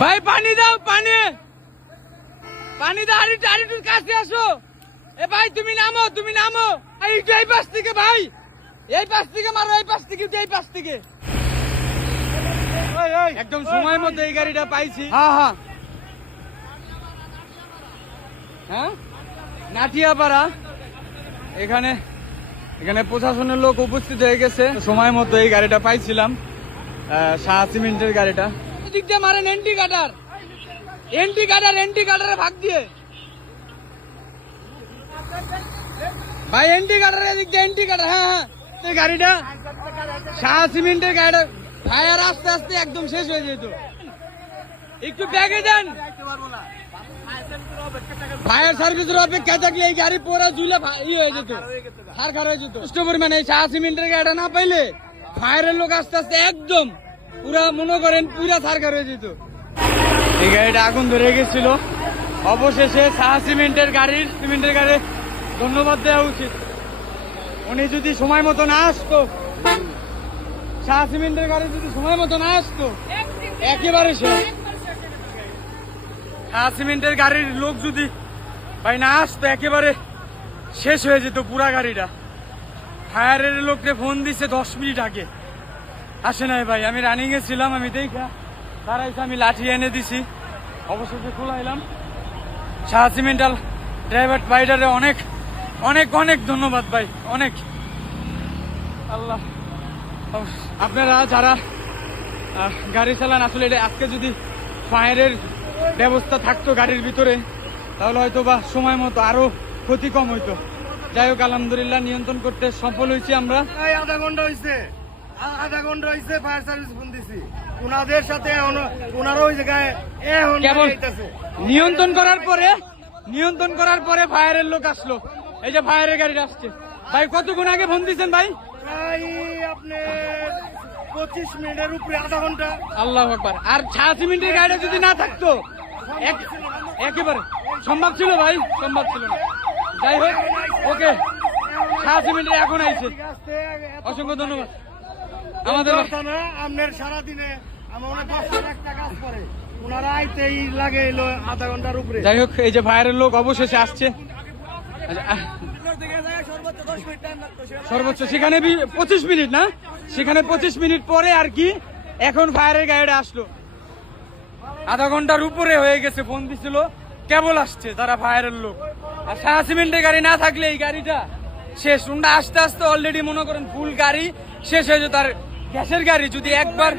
ভাই পানি দাও, পানি পানি দাও, আরেকটু কাছে আসো। এ ভাই তুমি নামো, তুমি নামো। এই পাশ থেকে ভাই, এই পাশ থেকে মারো, এই পাশ থেকে, এই পাশ থেকে। একদম সময় মতো এই গাড়িটা পাইছি। হ্যাঁ হ্যাঁ হ্যাঁ, নাটিয়াপাড়া। এখানে এখানে প্রশাসনের লোক উপস্থিত হয়ে গেছে। সময় মতো এই গাড়িটা পাইছিলাম, শাহ সিমেন্টের গাড়িটা। দিক দিয়ে মারেন anti cutter, anti cutter, anti কাটারে ভাগ দিয়ে ভাই, এন্টি কাটার এদিক দিয়ে, এন্টি কাটার। হ্যাঁ হ্যাঁ, এই গাড়িটা শাহ সিমেন্টের গাড়িটা ফায়ার আস্তে আস্তে একদম শেষ হয়ে যেত। একটু ব্যাগে দেন, ফায়ার সার্ভিসের অপেক্ষা থাকলে এই গাড়ি পুরো ঝুলে হয়ে যেত, সারখার হয়ে যেত। কষ্ট পরিমাণে এই শাহ সিমেন্টের গাড়িটা না পাইলে ফায়ারের লোক আস্তে আস্তে একদম পুরা মনে করেন পুরা সারখার হয়ে যেত। এই গাড়িটা আগুন ধরে গেছিল। অবশেষে শাহ সিমেন্টের গাড়ি ধন্যবাদ দেওয়া উচিত। উনি যদি সময় মতো না আসতো, শাহ সিমেন্টের গাড়ি যদি সময় মতো না আসতো, একেবারে শেষ। শাহ সিমেন্টের গাড়ির লোক যদি ভাই না আসতো, একেবারে শেষ হয়ে যেত পুরা গাড়িটা। ফায়ারের লোককে ফোন দিছে 10 মিনিট আগে, আসে নাই ভাই। আমি রানিং এ ছিলাম, আমি দেখা তারাইছে, আমি লাঠি এনে দিছি, অবশেষে খোলাইলাম। শাহ সিমেন্টাল ড্রাইভার ভাইটারে অনেক অনেক অনেক ধন্যবাদ ভাই, অনেক। আল্লাহ, আপনারা যারা গাড়ি চালান, আসলে এটা আজকে যদি ফায়ারের ব্যবস্থা থাকতো গাড়ির ভিতরে, তাহলে হয়তো বা সময় মতো আরো ক্ষতি কম হইতো। যাই হোক, আলহামদুলিল্লাহ নিয়ন্ত্রণ করতে সফল হয়েছি আমরা। আধা ঘন্টা হয়েছে ফায়ার সার্ভিস ফোন দিছি ওনাদের সাথে, ওনারা ওই জায়গায় নিয়ন্ত্রণ করার পরে ফায়ারের লোক আসলো। এই যে ফায়ারের গাড়িটা আসছে। ভাই কতক্ষণ আগে ফোন দিচ্ছেন ভাই? প্রায় আপনার 25 মিনিটের উপরে, আধা ঘন্টা। আল্লাহু আকবার। আর শাহ সিমেন্টের গাড়িটা যদি না থাকতো, একেবারে সম্ভব ছিল ভাই, সম্ভব ছিল না। যাই হোক, ওকে, শাহ সিমেন্টের এখন আইছে, অসংখ্য ধন্যবাদ। আমাদের আপনার সারাদিনে আমার 10 লাখ টাকা কাজ করে, ওনারা আইতেই লাগে এলো আধা ঘন্টার উপরে। যাই হোক, এই যে ফায়ারের লোক অবশেষে আসছে। সর্বোচ্চ সেখানে 25 মিনিট না, সেখানে 25 মিনিট পরে আর কি এখন ফায়ারের গাড়িটা আসলো। আধা ঘন্টার উপরে হয়ে গেছে, ফোন দিছিল, কেবল আসছে তারা ফায়ারের লোক। আর শাহ সিমেন্টের গাড়ি না থাকলে এই গাড়িটা শেষ। উন্ডা আস্তে আস্তে অলরেডি মনে করেন ফুল গাড়ি শেষ হয়ে যেত। আর গ্যাসের গাড়ি যদি একবার